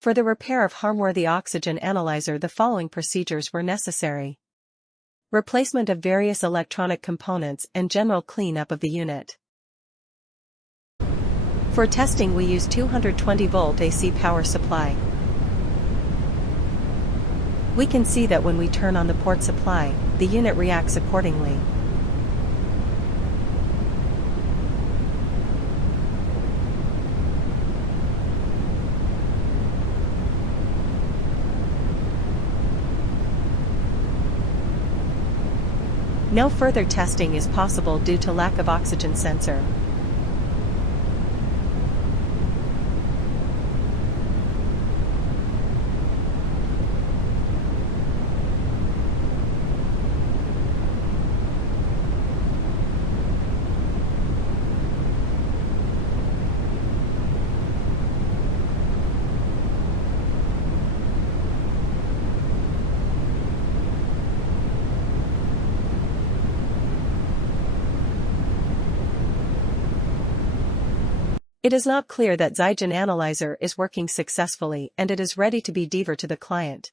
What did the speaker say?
For the repair of Harmworthy oxygen analyzer, the following procedures were necessary. Replacement of various electronic components and general cleanup of the unit. For testing we use 220-volt AC power supply. We can see that when we turn on the port supply, the unit reacts accordingly. No further testing is possible due to lack of oxygen sensor. It is not clear that Zygen analyzer is working successfully and it is ready to be delivered to the client.